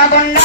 కాకుండా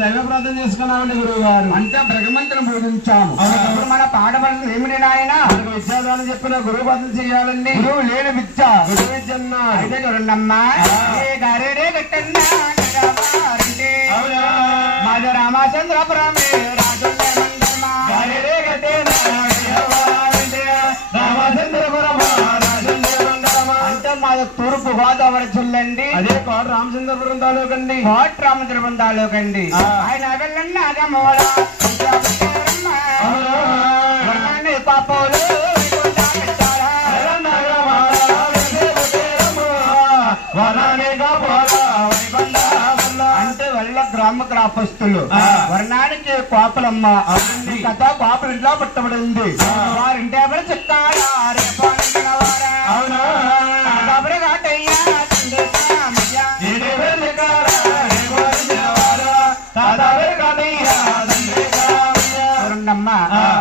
దైవ ప్రార్థన చేసుకున్నామండి గురువు గారు. అంతే భగవంతుని పూజించాము. ఇప్పుడు మన పాడవలసింది ఏమిటి నాయన? విద్యాదానం చెప్పిన గురువు ప్రార్థన చేయాలండి. గురువు లేని విద్య గురువు విద్య అన్నారు. అయితే చూడండమ్మా గారే కట్టండి మాజ రామచంద్రపురమే అంటే మాది తూర్పు గోదావరి జిల్లండి. అదే కోట రామచంద్రపురం తాలూకండి. కోట రామచంద్రపురం తాలూకండి. ఆయన వెళ్ళండి అగమోళ పాపోలు అంటే వెళ్ళ గ్రామ గ్రాపస్తులు వర్ణానికి కోపలమ్మ కథ కోపలు ఇంట్లో పట్టబడింది. వారింటి ఎవరు చెప్తారా అవునా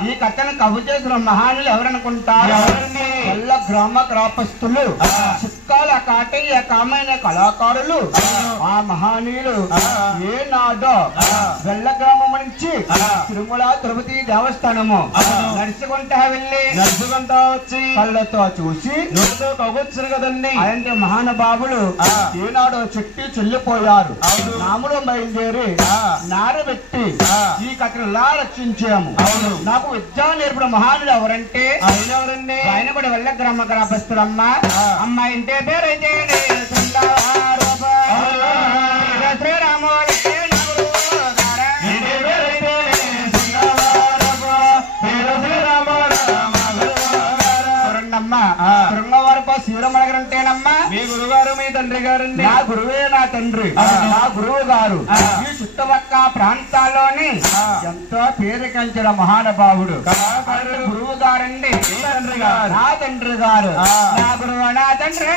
ఈ కథను కవి చేసిన మహానులు ఎవరనుకుంటారు? వల్ల గ్రామ గ్రాపస్తులు చిక్కాల కాటయ్య కామైన కళాకారులు. ఆ మహానీయులు ఏనాడో వెల్ల గ్రామం నుంచి తిరుమల తిరుపతి దేవస్థానము నడుచుకుంటా వెళ్ళి నడుచుకుంటా వచ్చి కళ్ళతో చూసి కవ్వచ్చు కదండి. అలాంటి మహానుభావులు ఏనాడో చెట్టి చెల్లిపోయారు. నాములో బయలుదేరి నారబెట్టి ఈ కథను ఇలా రచించాము. నాకు విద్య నేర్పిన మహానుడు ఎవరంటే ఆయన కూడా వెళ్ళ గ్రామ గ్రాపస్తులమ్మ. అమ్మాయి ఇంటే పేరైతే శ్రీరాము శృంగవరపు శ్రీరమణ గారంటేనమ్మా మీ గురుగారు మీ తండ్రి గారండి. నా గురువే నా తండ్రి. నా గురువు గారు ఈ చుట్టుపక్క ప్రాంతాల్లోని ఎంతో పేరుకంచిన మహానుభావుడు గురువు గారండి. నా తండ్రి గారు నా గురువు నా తండ్రి